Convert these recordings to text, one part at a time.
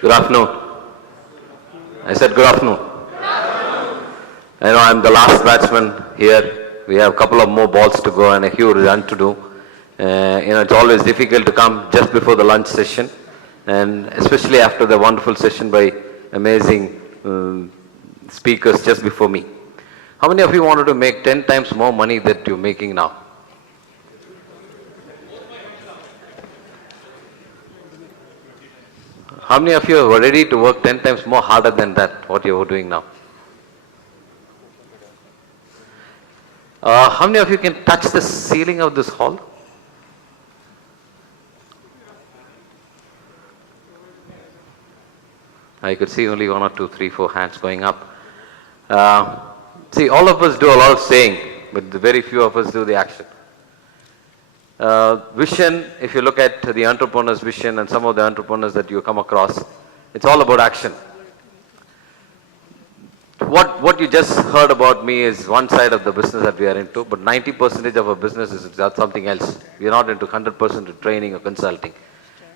Good afternoon. I said good afternoon. I know I'm the last batsman here. We have a couple of more balls to go and a huge run to do. It's always difficult to come just before the lunch session, and especially after the wonderful session by amazing speakers just before me. How many of you wanted to make 10 times more money that you're making now? How many of you were ready to work 10 times more harder than that, what you're doing now? How many of you can touch the ceiling of this hall? I could see only 1 or 2, 3, 4 hands going up. See, all of us do a lot of saying, but very few of us do the action. Vision, if you look at the entrepreneur's vision and some of the entrepreneurs that you come across, it's all about action. What you just heard about me is one side of the business that we are into, but 90% of our business is something else. We are not into 100% training or consulting.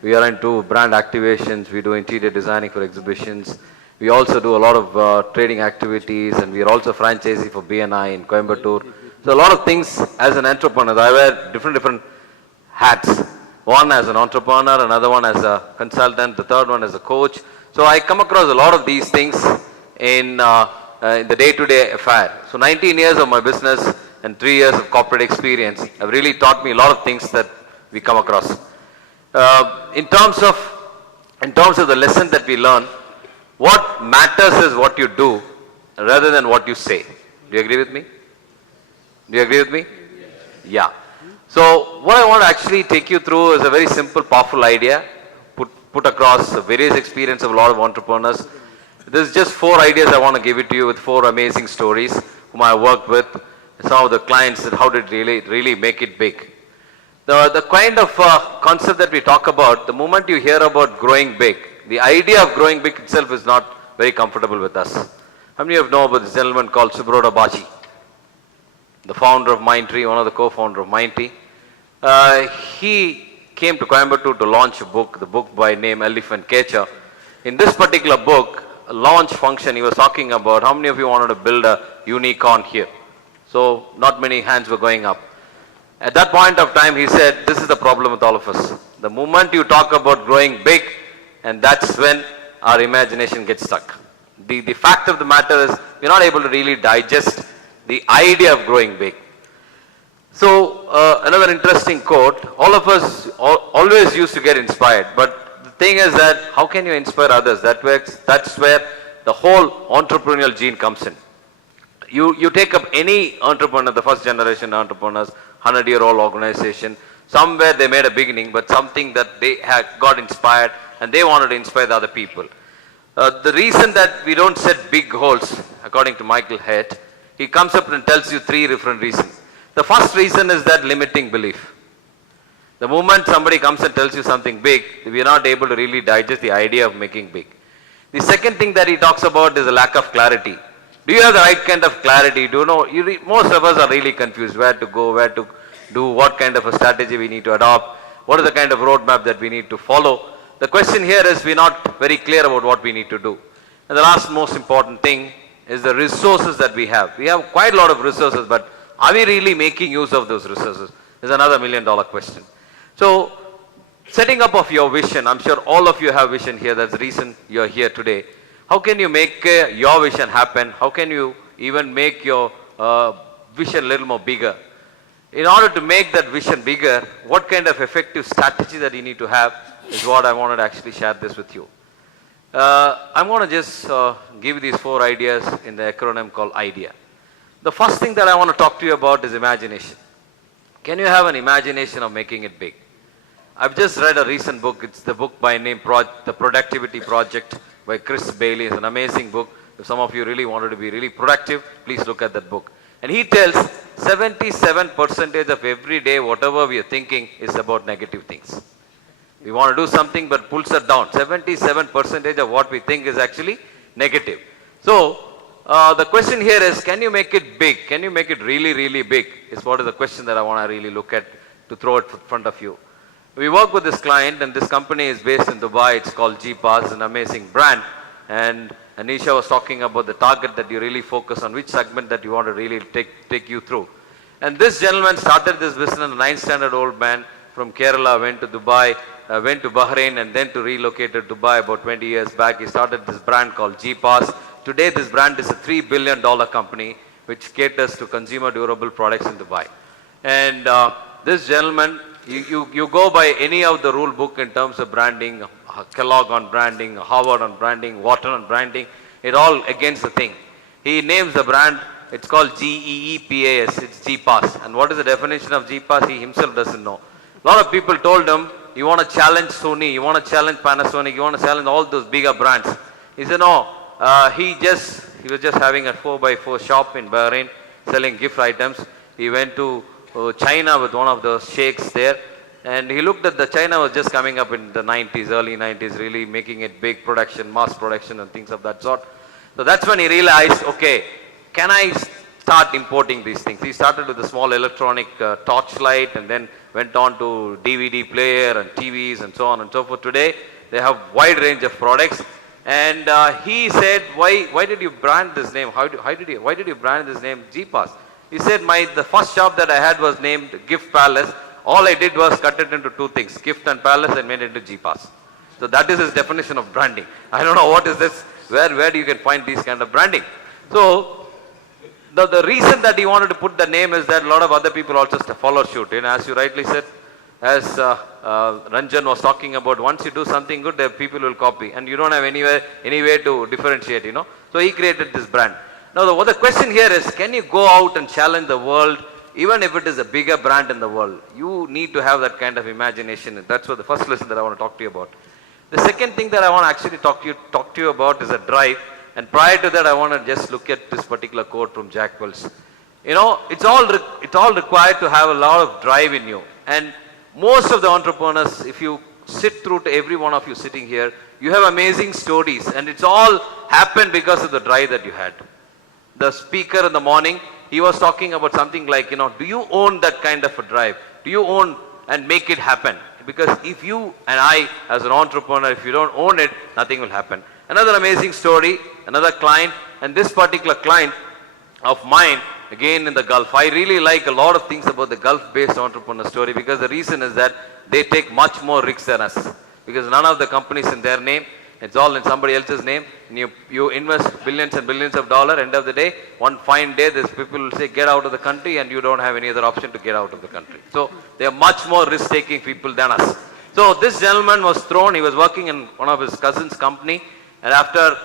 We are into brand activations, we do interior designing for exhibitions. We also do a lot of trading activities, and we are also franchisee for BNI in Coimbatore. So a lot of things as an entrepreneur. I wear different hats. One as an entrepreneur, another one as a consultant, the third one as a coach. So I come across a lot of these things in the day-to-day affair. So 19 years of my business and 3 years of corporate experience have really taught me a lot of things that we come across. In terms of the lesson that we learn, what matters is what you do rather than what you say. Do you agree with me? Do you agree with me? Yeah. So what I want to actually take you through is a very simple, powerful idea, put across the various experience of a lot of entrepreneurs. There's just 4 ideas I want to give it to you with 4 amazing stories whom I worked with, some of the clients that how did really make it big. The kind of concept that we talk about, the moment you hear about growing big, the idea of growing big itself is not very comfortable with us. How many of you know about this gentleman called Subroda Baji, the founder of Mindtree, one of the co-founder of Mindtree? He came to Coimbatore to launch a book, the book by name Elephant Catcher. In this particular book, a launch function, he was talking about how many of you wanted to build a unicorn here? So not many hands were going up. At that point of time, he said, this is the problem with all of us. The moment you talk about growing big, and that's when our imagination gets stuck. The fact of the matter is, we're not able to really digest the idea of growing big. So another interesting quote, all of us always used to get inspired, but the thing is that how can you inspire others? That's where the whole entrepreneurial gene comes in. You take up any entrepreneur, the first generation entrepreneurs, 100-year-old organization, somewhere they made a beginning, but something that they had got inspired and they wanted to inspire the other people. The reason that we don't set big goals, according to Michael Hyatt, he comes up and tells you 3 different reasons. The first reason is that limiting belief. The moment somebody comes and tells you something big, we are not able to really digest the idea of making big. The second thing that he talks about is a lack of clarity. Do you have the right kind of clarity? Do you know, most of us are really confused where to go, where to do, what kind of a strategy we need to adopt, what is the kind of roadmap that we need to follow. The question here is we're not very clear about what we need to do. And the last most important thing is the resources that we have. We have quite a lot of resources, but are we really making use of those resources? Is another $1 million question. So, setting up of your vision, I'm sure all of you have vision here, that's the reason you're here today. How can you make your vision happen? How can you even make your vision a little more bigger? In order to make that vision bigger, what kind of effective strategy that you need to have is what I wanted to actually share this with you. I'm going to just give you these 4 ideas in the acronym called IDEA. The first thing that I want to talk to you about is imagination. Can you have an imagination of making it big? I've just read a recent book. It's the book by name The Productivity Project by Chris Bailey. It's an amazing book. If some of you really wanted to be really productive, please look at that book. And he tells 77% of every day, whatever we are thinking is about negative things. We want to do something but pulls us down. 77% of what we think is actually negative. So, the question here is, can you make it big? Can you make it really, really big? Is what is the question that I want to really look at to throw it in front of you. We work with this client, and this company is based in Dubai. It's called G-Pass, an amazing brand. And Anisha was talking about the target that you really focus on, which segment that you want to really take you through. And this gentleman started this business, a 9th standard old man from Kerala, went to Dubai, went to Bahrain, and then to relocate to Dubai about 20 years back. He started this brand called G-Pass. Today, this brand is a $3 billion company which caters to consumer durable products in Dubai. And this gentleman, you go by any of the rule book in terms of branding, Kellogg on branding, Harvard on branding, Wharton on branding, it all against the thing. He names the brand, it's called GEEPAS, it's G-Pass. And what is the definition of G-Pass? He himself doesn't know. A lot of people told him, you want to challenge Sony, you want to challenge Panasonic, you want to challenge all those bigger brands. He said, no, he was just having a 4x4 shop in Bahrain, selling gift items. He went to China with one of the sheikhs there, and he looked at the China was just coming up in the 90s, early 90s, really making it big production, mass production and things of that sort. So that's when he realized, okay, can I start importing these things? He started with a small electronic torchlight, and then went on to DVD player and TVs and so on and so forth. Today, they have wide range of products. And he said, why did you brand this name? Why did you brand this name G-Pass? He said, the first shop that I had was named Gift Palace. All I did was cut it into two things, Gift and Palace, and made it into G-Pass. So that is his definition of branding. I don't know what is this, where do you can find these kind of branding. So the reason that he wanted to put the name is that a lot of other people also follow suit. And as you rightly said, as Ranjan was talking about, once you do something good, people will copy, and you don't have any way to differentiate, you know. So he created this brand. Now the question here is, can you go out and challenge the world, even if it is a bigger brand in the world? You need to have that kind of imagination. That's what the first lesson that I want to talk to you about. The second thing that I want to actually talk to you about is a drive. And prior to that, I want to just look at this particular quote from Jack Welch. You know, it's all required to have a lot of drive in you. And most of the entrepreneurs, if you sit through to every one of you sitting here, you have amazing stories, and it's all happened because of the drive that you had. The speaker in the morning, he was talking about something like, you know, do you own that kind of a drive? Do you own and make it happen? Because if you and I, as an entrepreneur, if you don't own it, nothing will happen. Another amazing story, another client, and this particular client of mine, again in the Gulf. I really like a lot of things about the Gulf-based entrepreneur story, because the reason is that they take much more risks than us. Because none of the companies in their name, it's all in somebody else's name. And you invest billions and billions of dollars. End of the day, one fine day, these people will say, get out of the country, and you don't have any other option to get out of the country. So they are much more risk-taking people than us. So this gentleman was thrown. He was working in one of his cousin's company, and after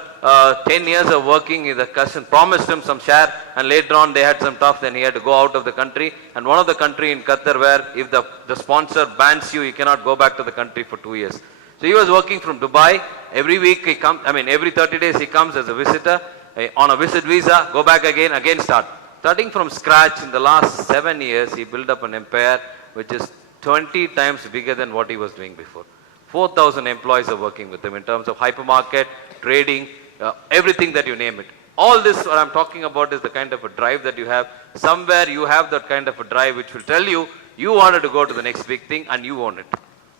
10 years of working, the cousin promised him some share, and later on they had some tough, then he had to go out of the country. And one of the country in Qatar where if the sponsor bans you, you cannot go back to the country for 2 years. So he was working from Dubai. Every week he comes, every 30 days he comes as a visitor, on a visit visa, go back again start. Starting from scratch, in the last 7 years, he built up an empire which is 20 times bigger than what he was doing before. 4,000 employees are working with him in terms of hypermarket, trading, everything that you name it. All this what I'm talking about is the kind of a drive that you have. Somewhere you have that kind of a drive which will tell you, you wanted to go to the next big thing and you own it.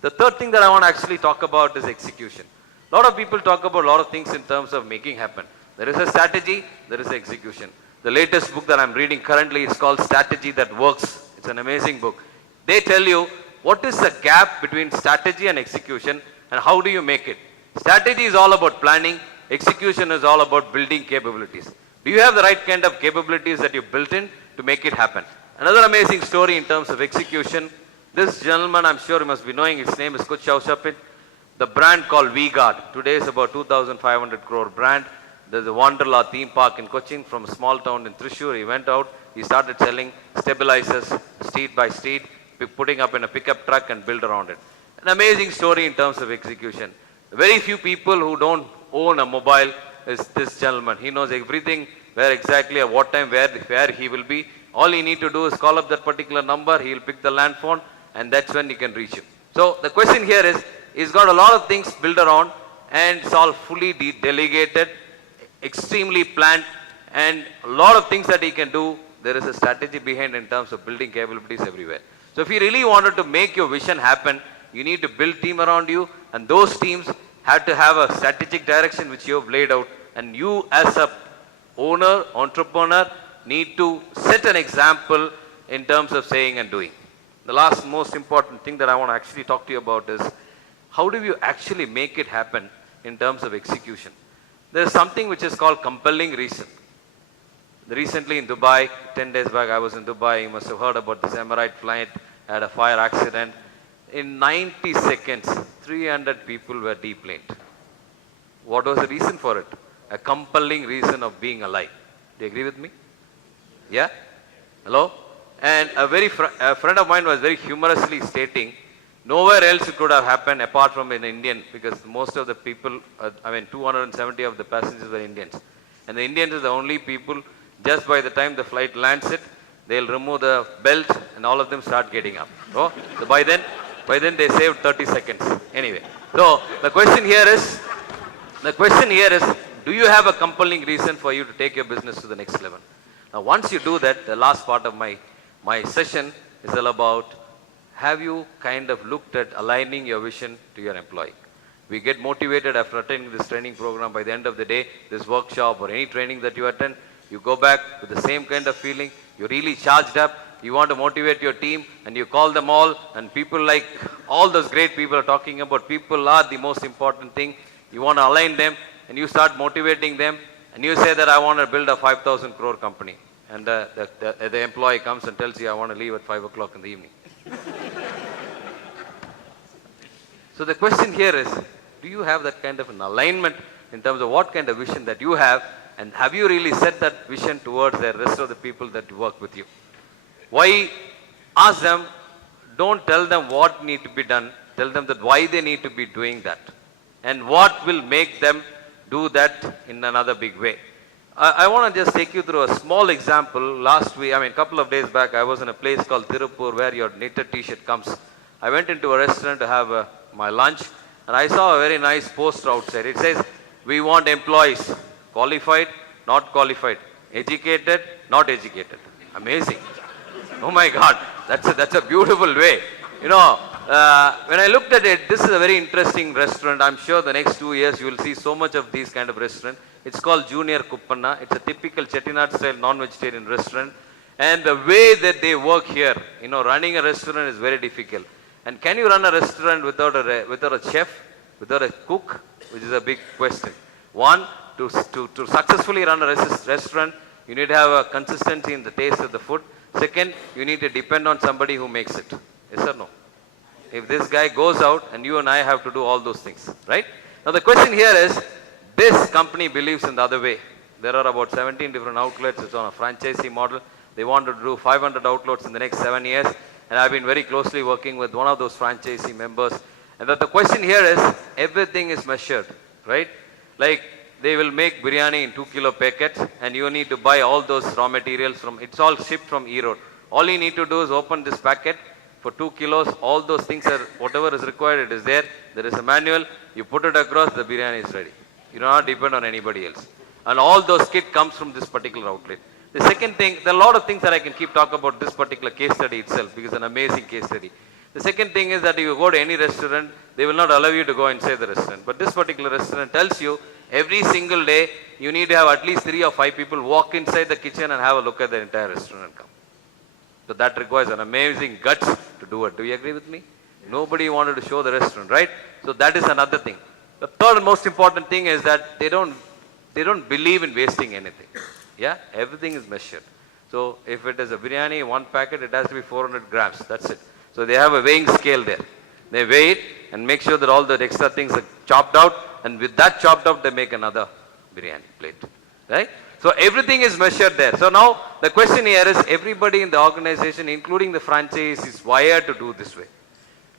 The third thing that I want to actually talk about is execution. A lot of people talk about a lot of things in terms of making happen. There is a strategy, there is execution. The latest book that I'm reading currently is called Strategy That Works. It's an amazing book. They tell you what is the gap between strategy and execution and how do you make it. Strategy is all about planning. Execution is all about building capabilities. Do you have the right kind of capabilities that you built in to make it happen? Another amazing story in terms of execution. This gentleman, I'm sure you must be knowing, his name is Kutch Shaushapit. The brand called V-Guard. Today is about 2,500 crore brand. There's a Wonderla theme park in Cochin from a small town in Thrissur. He went out, he started selling stabilizers street by street, putting up in a pickup truck and build around it. An amazing story in terms of execution. Very few people who don't own a mobile is this gentleman. He knows everything, where exactly at what time, where he will be. All he need to do is call up that particular number, he will pick the land phone, and that's when you can reach him. So the question here is, he's got a lot of things built around, and it's all fully delegated, extremely planned, and a lot of things that he can do. There is a strategy behind in terms of building capabilities everywhere. So if you really wanted to make your vision happen, you need to build team around you, and those teams have to have a strategic direction which you have laid out, and you as a owner, entrepreneur, need to set an example in terms of saying and doing. The last most important thing that I want to actually talk to you about is, how do you actually make it happen in terms of execution? There is something which is called compelling reason. Recently in Dubai, 10 days back I was in Dubai, you must have heard about this Emirate flight, had a fire accident. In 90 seconds, 300 people were deplaned. What was the reason for it? A compelling reason of being alive. Do you agree with me? Yeah? Hello? And a friend of mine was very humorously stating, nowhere else it could have happened apart from an Indian, because most of the people, 270 of the passengers were Indians. And the Indians are the only people, just by the time the flight lands it, they'll remove the belt and all of them start getting up. So by then they saved 30 seconds. Anyway, so the question here is, do you have a compelling reason for you to take your business to the next level? Now, once you do that, the last part of my session is all about, have you kind of looked at aligning your vision to your employee? We get motivated after attending this training program. By the end of the day, this workshop or any training that you attend, you go back with the same kind of feeling. You're really charged up. You want to motivate your team, and you call them all, and people like all those great people are talking about, people are the most important thing. You want to align them, and you start motivating them, and you say that I want to build a 5,000 crore company. And the employee comes and tells you, I want to leave at 5 o'clock in the evening. So the question here is, do you have that kind of an alignment in terms of what kind of vision that you have, and have you really set that vision towards the rest of the people that work with you? Why? Ask them, don't tell them what need to be done, tell them that why they need to be doing that, and what will make them do that in another big way. I want to just take you through a small example. Last week, a couple of days back, I was in a place called Tirupur where your knitted t-shirt comes. I went into a restaurant to have my lunch, and I saw a very nice poster outside. It says, we want employees, qualified, not qualified, educated, not educated. Amazing. Oh my God, that's a beautiful way. You know, when I looked at it, this is a very interesting restaurant. I'm sure the next 2 years you will see so much of these kind of restaurants. It's called Junior Kuppanna. It's a typical Chettinad style non-vegetarian restaurant. And the way that they work here, running a restaurant is very difficult. And can you run a restaurant without a chef, without a cook, which is a big question. One, to successfully run a restaurant, you need to have a consistency in the taste of the food. Second, you need to depend on somebody who makes it. Yes or no? If this guy goes out, and you and I have to do all those things, right? Now the question here is, this company believes in the other way. There are about 17 different outlets. It's on a franchisee model. They want to do 500 outlets in the next 7 years. And I've been very closely working with one of those franchisee members. And that the question here is, everything is measured, right? Like, they will make biryani in 2 kilo packets, and you need to buy all those raw materials it's all shipped from Erode. All you need to do is open this packet for 2 kilos. All those things whatever is required, it is there. There is a manual. You put it across, the biryani is ready. You do not depend on anybody else. And all those kit comes from this particular outlet. The second thing, there are a lot of things that I can keep talking about this particular case study itself, because it's an amazing case study. The second thing is that if you go to any restaurant, they will not allow you to go inside the restaurant. But this particular restaurant tells you, every single day, you need to have at least 3 or 5 people walk inside the kitchen and have a look at the entire restaurant and come. So that requires an amazing guts to do it. Do you agree with me? Nobody wanted to show the restaurant, right? So that is another thing. The third most important thing is that they don't believe in wasting anything. Yeah, everything is measured. So if it is a biryani, 1 packet, it has to be 400 grams. That's it. So they have a weighing scale there. They weigh it and make sure that all the extra things are chopped out, and with that chopped out, they make another biryani plate. Right? So everything is measured there. So now the question here is, everybody in the organization, including the franchise, is wired to do this way.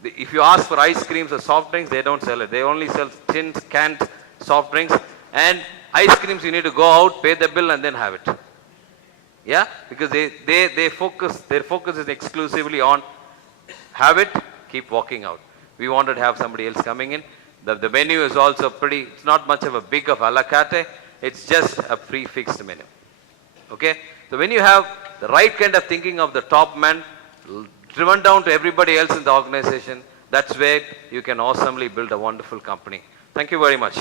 If you ask for ice creams or soft drinks, they don't sell it. They only sell tins, canned soft drinks. And ice creams, you need to go out, pay the bill, and then have it. Yeah? Because their focus is exclusively on have it, keep walking out. We wanted to have somebody else coming in. The menu is also pretty, it's not much of a big of a la carte. It's just a prefixed menu. Okay? So when you have the right kind of thinking of the top man, driven down to everybody else in the organization, that's where you can awesomely build a wonderful company. Thank you very much.